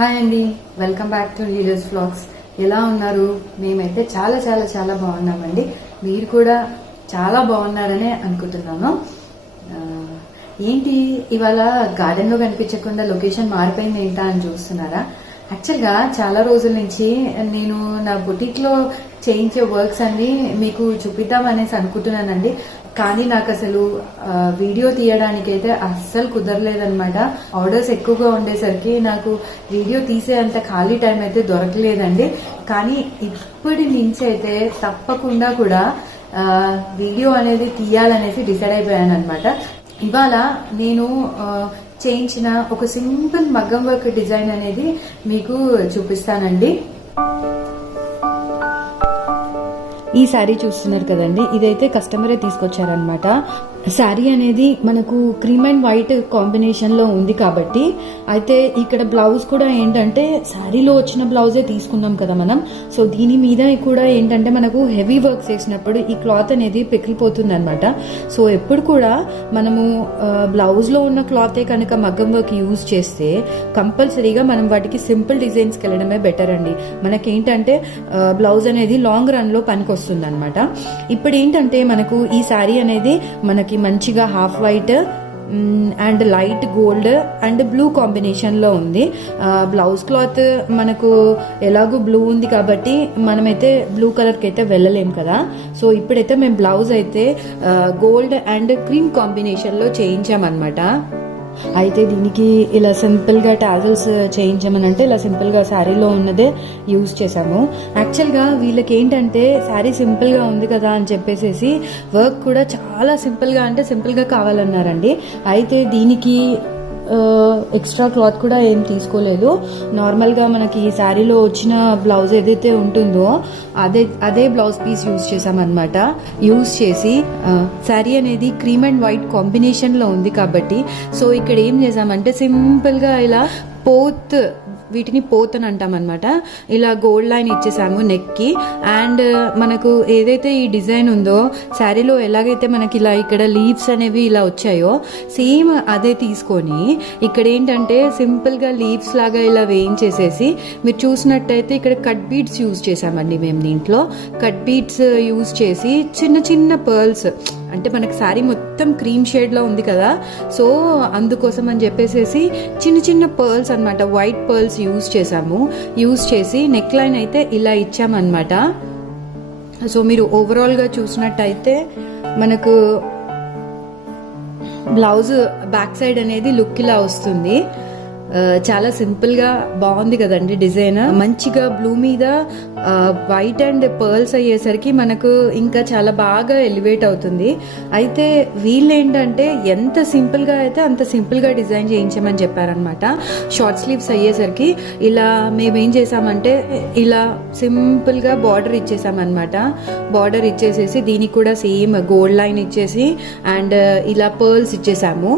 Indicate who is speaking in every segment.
Speaker 1: Hi అండి welcome back to heroes vlogs ఎలా ఉన్నారు? మేమైతే చాలా చాలా చాలా బాగున్నామండి. మీరు కూడా చాలా బాగున్నారనే అనుకుంటున్నాను. ఏంటి? ఇవాళ గార్డెన్లో కనిపించకుండా లొకేషన్ మారిపోయింది ఏంటా అని చూస్తున్నారా? యాక్చువల్గా చాలా రోజుల నుంచి నేను నా బుటిక్లో చేయించే వర్క్స్ అన్ని మీకు చూపిద్దాం అనేసి అనుకుంటున్నానండి. కానీ నాకు అసలు వీడియో తీయడానికి అయితే అస్సలు కుదరలేదనమాట ఆర్డర్స్ ఎక్కువగా ఉండేసరికి నాకు వీడియో తీసే అంత ఖాళీ టైం అయితే దొరకలేదండి. కానీ ఇప్పటి నుంచి అయితే తప్పకుండా కూడా వీడియో అనేది తీయాలనేసి డిసైడ్ అయిపోయాను అనమాట ఇవాళ నేను చేయించిన ఒక సింపుల్ మగ్గం వర్క్ డిజైన్ అనేది మీకు చూపిస్తానండి. ఈ శారీ చూస్తున్నారు కదండి. ఇదైతే కస్టమరే తీసుకొచ్చారనమాట శారీ అనేది మనకు క్రీమ్ అండ్ వైట్ కాంబినేషన్లో ఉంది కాబట్టి అయితే ఇక్కడ బ్లౌజ్ కూడా ఏంటంటే శారీలో వచ్చిన బ్లౌజే తీసుకున్నాం కదా మనం. సో దీని మీద కూడా ఏంటంటే మనకు హెవీ వర్క్ చేసినప్పుడు ఈ క్లాత్ అనేది పెకిలిపోతుంది అనమాట సో ఎప్పుడు కూడా మనము బ్లౌజ్లో ఉన్న క్లాతే కనుక మగ్గం వర్క్ యూజ్ చేస్తే కంపల్సరీగా మనం వాటికి సింపుల్ డిజైన్స్కి వెళ్ళడమే బెటర్ అండి. మనకేంటంటే బ్లౌజ్ అనేది లాంగ్ రన్లో పనికి వస్తుంది అనమాట ఇప్పుడు ఏంటంటే మనకు ఈ శారీ అనేది మనకి మంచిగా half white and light gold and blue కాంబినేషన్లో ఉంది. బ్లౌజ్ క్లాత్ మనకు ఎలాగో బ్లూ ఉంది కాబట్టి మనమైతే బ్లూ కలర్కి అయితే వెళ్ళలేం కదా. సో ఇప్పుడైతే మేము బ్లౌజ్ అయితే గోల్డ్ అండ్ క్రీమ్ కాంబినేషన్లో చేయించామన్నమాట. అయితే దీనికి ఇలా సింపుల్గా టాజల్స్ చేయించామని అంటే ఇలా సింపుల్గా శారీలో ఉన్నదే యూజ్ చేశాము. యాక్చువల్గా వీళ్ళకి ఏంటంటే శారీ సింపుల్గా ఉంది కదా అని చెప్పేసి వర్క్ కూడా చాలా సింపుల్గా అంటే సింపుల్గా కావాలన్నారండి. అయితే దీనికి ఎక్స్ట్రా క్లాత్ కూడా ఏం తీసుకోలేదు. నార్మల్గా మనకి ఈ శారీలో వచ్చిన బ్లౌజ్ ఏదైతే ఉంటుందో అదే అదే బ్లౌజ్ పీస్ యూజ్ చేసామన్నమాట యూజ్ చేసి శారీ అనేది క్రీమ్ అండ్ వైట్ కాంబినేషన్లో ఉంది కాబట్టి సో ఇక్కడ ఏం చేసామంటే సింపుల్గా ఇలా పోత్ వీటిని పోతన్ అంటాం అనమాట ఇలా గోల్డ్ లైన్ ఇచ్చేసాము నెక్కి అండ్ uh, మనకు ఏదైతే ఈ డిజైన్ ఉందో శారీలో ఎలాగైతే మనకి ఇలా ఇక్కడ లీవ్స్ అనేవి ఇలా వచ్చాయో సేమ్ అదే తీసుకొని ఇక్కడ ఏంటంటే సింపుల్గా లీవ్స్ లాగా ఇలా వేయించేసేసి మీరు చూసినట్టయితే ఇక్కడ కట్ బీట్స్ యూజ్ చేసామండి మేము దీంట్లో. కట్ బీట్స్ యూజ్ చేసి చిన్న చిన్న పర్ల్స్ అంటే మనకి శారీ మొత్తం క్రీమ్ షేడ్లో ఉంది కదా. సో అందుకోసం అని చెప్పేసి చిన్న చిన్న పర్ల్స్ అన్నమాట. వైట్ పర్ల్స్ యూజ్ చేసాము యూజ్ చేసి నెక్ లైన్ అయితే ఇలా ఇచ్చామన్నమాట. సో మీరు ఓవరాల్గా చూసినట్టయితే మనకు బ్లౌజ్ బ్యాక్ సైడ్ అనేది లుక్ ఇలా వస్తుంది. చాలా సింపుల్గా బాగుంది కదండి డిజైన్. మంచిగా బ్లూ మీద వైట్ అండ్ పర్ల్స్ అయ్యేసరికి మనకు ఇంకా చాలా బాగా ఎలివేట్ అవుతుంది. అయితే వీళ్ళు ఏంటంటే ఎంత సింపుల్గా అయితే అంత సింపుల్గా డిజైన్ చేయించమని చెప్పారనమాట షార్ట్ స్లీవ్స్ అయ్యేసరికి ఇలా మేమేం చేసామంటే ఇలా సింపుల్గా బార్డర్ ఇచ్చేసామన్నమాట. బార్డర్ ఇచ్చేసేసి దీనికి కూడా సేమ్ గోల్డ్ లైన్ ఇచ్చేసి అండ్ ఇలా పర్ల్స్ ఇచ్చేసాము.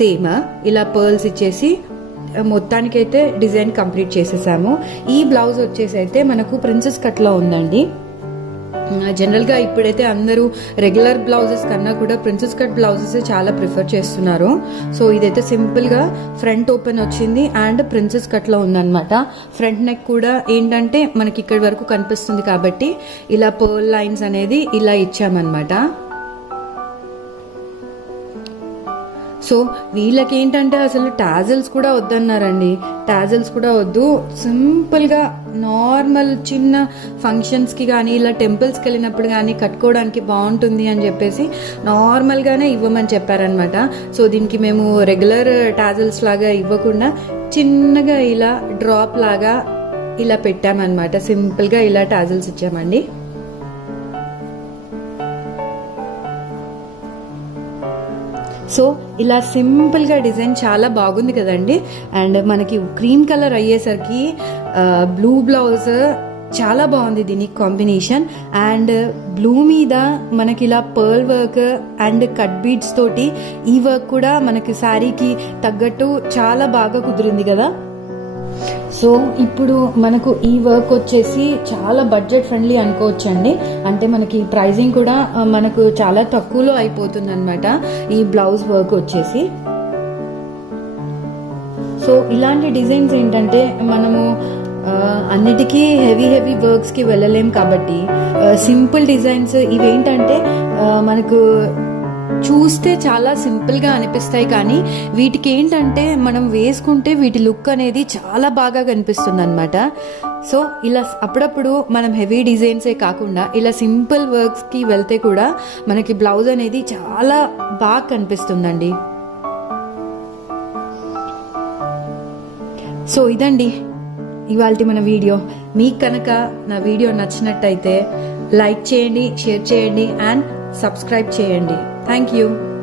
Speaker 1: సేమ్ ఇలా పర్ల్స్ ఇచ్చేసి మొత్తానికైతే డిజైన్ కంప్లీట్ చేసేసాము. ఈ బ్లౌజ్ వచ్చేసి అయితే మనకు ప్రిన్సెస్ కట్లో ఉందండి. జనరల్గా ఇప్పుడైతే అందరూ రెగ్యులర్ బ్లౌజెస్ కన్నా కూడా ప్రిన్సెస్ కట్ బ్లౌజెస్ చాలా ప్రిఫర్ చేస్తున్నారు. సో ఇదైతే సింపుల్గా ఫ్రంట్ ఓపెన్ వచ్చింది అండ్ ప్రిన్సెస్ కట్లో ఉందన్నమాట. ఫ్రంట్ నెక్ కూడా ఏంటంటే మనకి ఇక్కడి వరకు కనిపిస్తుంది కాబట్టి ఇలా పర్ల్ లైన్స్ అనేది ఇలా ఇచ్చామన్నమాట. సో వీళ్ళకేంటంటే అసలు టాజల్స్ కూడా వద్దన్నారండి. టాజల్స్ కూడా వద్దు. సింపుల్గా నార్మల్ చిన్న ఫంక్షన్స్కి కానీ ఇలా టెంపుల్స్కి వెళ్ళినప్పుడు కానీ కట్టుకోవడానికి బాగుంటుంది అని చెప్పేసి నార్మల్గానే ఇవ్వమని చెప్పారనమాట సో దీనికి మేము రెగ్యులర్ టాజల్స్ లాగా ఇవ్వకుండా చిన్నగా ఇలా డ్రాప్ లాగా ఇలా పెట్టామన్నమాట. సింపుల్గా ఇలా టాజల్స్ ఇచ్చామండి. సో ఇలా సింపుల్గా డిజైన్ చాలా బాగుంది కదండి. అండ్ మనకి క్రీమ్ కలర్ అయ్యేసరికి బ్లూ బ్లౌజ్ చాలా బాగుంది దీనికి కాంబినేషన్. అండ్ బ్లూ మీద మనకి ఇలా pearl work and cut beads తోటి ఈ వర్క్ కూడా మనకి శారీకి తగ్గట్టు చాలా బాగా కుదిరింది కదా. సో ఇప్పుడు మనకు ఈ వర్క్ వచ్చేసి చాలా బడ్జెట్ ఫ్రెండ్లీ అనుకోవచ్చండి. అంటే మనకి ప్రైజింగ్ కూడా మనకు చాలా తక్కువలో అయిపోతుంది అనమాట ఈ బ్లౌజ్ వర్క్ వచ్చేసి. సో ఇలాంటి డిజైన్స్ ఏంటంటే మనము అన్నిటికీ హెవీ హెవీ వర్క్స్కి వెళ్ళలేం కాబట్టి సింపుల్ డిజైన్స్ ఇవేంటంటే మనకు చూస్తే చాలా సింపుల్గా అనిపిస్తాయి కానీ వీటికి ఏంటంటే మనం వేసుకుంటే వీటి లుక్ అనేది చాలా బాగా కనిపిస్తుంది అనమాట సో ఇలా అప్పుడప్పుడు మనం హెవీ డిజైన్సే కాకుండా ఇలా సింపుల్ వర్క్స్కి వెళ్తే కూడా మనకి బ్లౌజ్ అనేది చాలా బాగా కనిపిస్తుందండి. సో ఇదండి ఇవాళ మన వీడియో. మీకు కనుక నా వీడియో నచ్చినట్టయితే లైక్ చేయండి షేర్ చేయండి అండ్ సబ్స్క్రైబ్ చేయండి. Thank you.